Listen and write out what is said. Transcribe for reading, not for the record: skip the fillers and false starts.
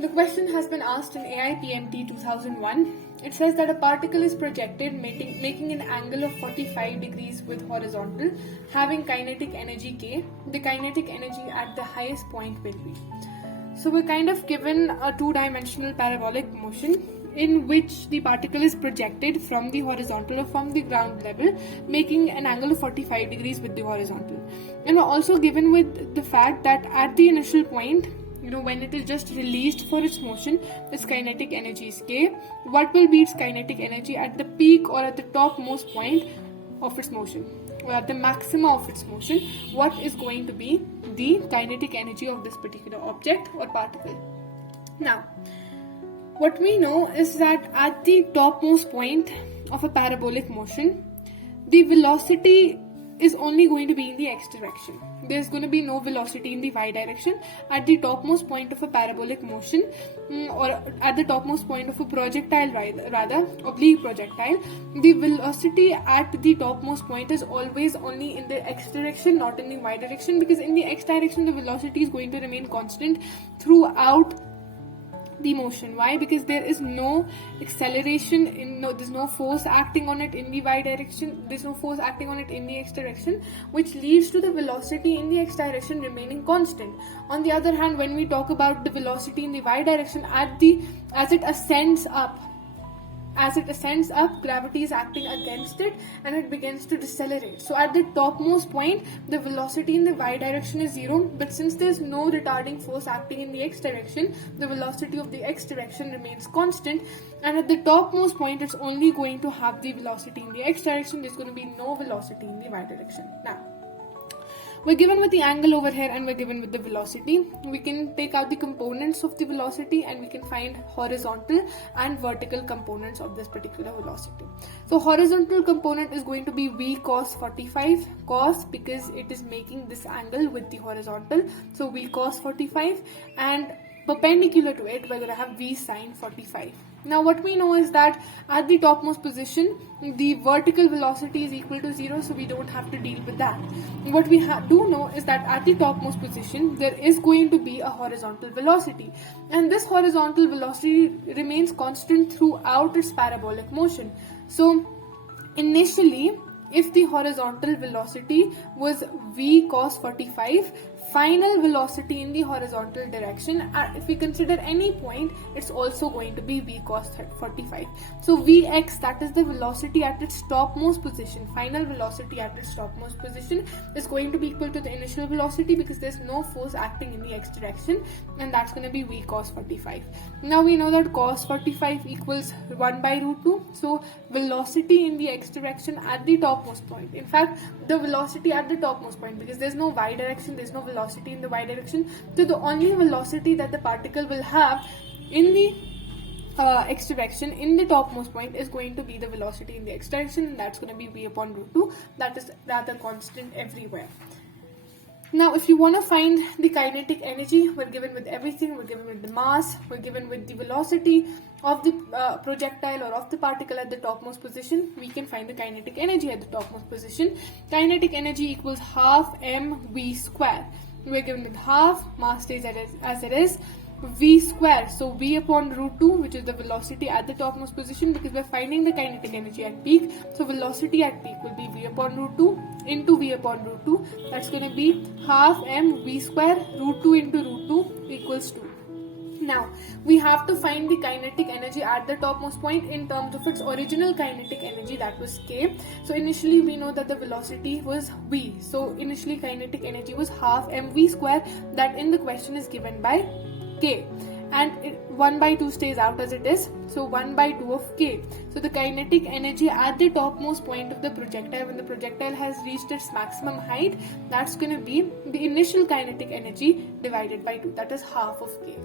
The question has been asked in AIPMT 2001. It says that a particle is projected making an angle of 45 degrees with horizontal, having kinetic energy K. The kinetic energy at the highest point will be. So we're kind of given a two-dimensional parabolic motion in which the particle is projected from the horizontal or from the ground level, making an angle of 45 degrees with the horizontal. And we're also given with the fact that at the initial point, when it is just released for its motion, its kinetic energy is K. What will be its kinetic energy at the peak or at the topmost point of its motion, or at the maxima of its motion? What is going to be the kinetic energy of this particular object or particle? Now, what we know is that at the topmost point of a parabolic motion, the velocity is only going to be in the x direction. There's going to be no velocity in the y direction. At the topmost point of a parabolic motion, or at the topmost point of a projectile, rather oblique projectile, the velocity at the topmost point is always only in the x direction, not in the y direction, because in the x direction the velocity is going to remain constant throughout the motion. Why? Because there is no acceleration there's no force acting on it in the y direction, there's no force acting on it in the x direction, which leads to the velocity in the x direction remaining constant. On the other hand, when we talk about the velocity in the y direction, as it ascends up, gravity is acting against it and it begins to decelerate. So at the topmost point, the velocity in the y direction is 0, but since there is no retarding force acting in the x direction, the velocity of the x direction remains constant, and at the topmost point it's only going to have the velocity in the x direction. There's going to be no velocity in the y direction. Now, we're given with the angle over here and we're given with the velocity. We can take out the components of the velocity and we can find horizontal and vertical components of this particular velocity. So horizontal component is going to be v cos 45, cos because it is making this angle with the horizontal, so v cos 45, and perpendicular to it we're going to have v sin 45. Now what we know is that at the topmost position the vertical velocity is equal to 0, so we don't have to deal with that. What we do know is that at the topmost position there is going to be a horizontal velocity, and this horizontal velocity remains constant throughout its parabolic motion. So initially, if the horizontal velocity was v cos 45, final velocity in the horizontal direction, if we consider any point, it's also going to be v cos 45. So vx, that is the velocity at its topmost position, final velocity at its topmost position, is going to be equal to the initial velocity because there's no force acting in the x direction, and that's going to be v cos 45. Now we know that cos 45 equals 1 by root 2, so velocity in the x direction at the topmost point. In fact, the velocity at the topmost point, because there's no y direction, there's no velocity in the y direction, so the only velocity that the particle will have in the x direction in the topmost point is going to be the velocity in the x direction, and that's going to be v upon root 2. That is rather constant everywhere. Now if you want to find the kinetic energy, we're given with everything. We're given with the mass, we're given with the velocity of the projectile or of the particle at the topmost position. We can find the kinetic energy at the topmost position. Kinetic energy equals half mv square. We're given with half, mass stays as it is, v square, so v upon root 2, which is the velocity at the topmost position, because we're finding the kinetic energy at peak, so velocity at peak will be v upon root 2 into v upon root 2. That's going to be half m v square, root 2 into root 2 equals 2. Now we have to find the kinetic energy at the topmost point in terms of its original kinetic energy, that was k. So initially we know that the velocity was v, so initially kinetic energy was half mv square, that in the question is given by k, and 1 by 2 stays out as it is, so 1 by 2 of k. So the kinetic energy at the topmost point of the projectile, when the projectile has reached its maximum height, that's going to be the initial kinetic energy divided by 2, that is half of k.